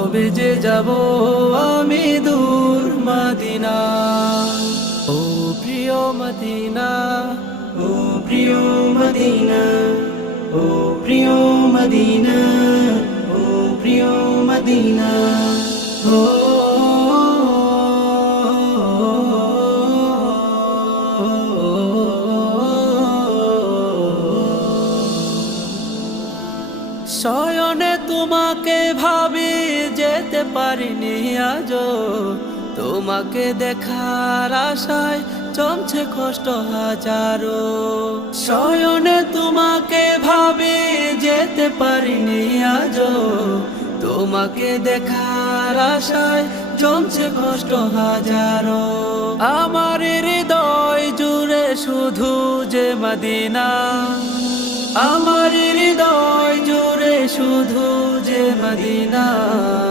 কবে যে যাব আমি দূর মদিনা। ও প্রিয় মদিনা, ও প্রিয় মদিনা, ও প্রিয় মদিনা, ও প্রিয় মদিনা। ও শয়নে তোমাকে ভাবি যেতে পারিনি আজো, তোমাকে দেখার আশায় জমছে কষ্ট হাজারো। শয়নে তোমাকে ভাবি যেতে পারিনি আজো, তোমাকে দেখার আশায় জমছে কষ্ট হাজারো। আমার হৃদয় জুড়ে শুধু যে মদিনা, আমার হৃদয় জুড়ে শুধু যে মদিনা।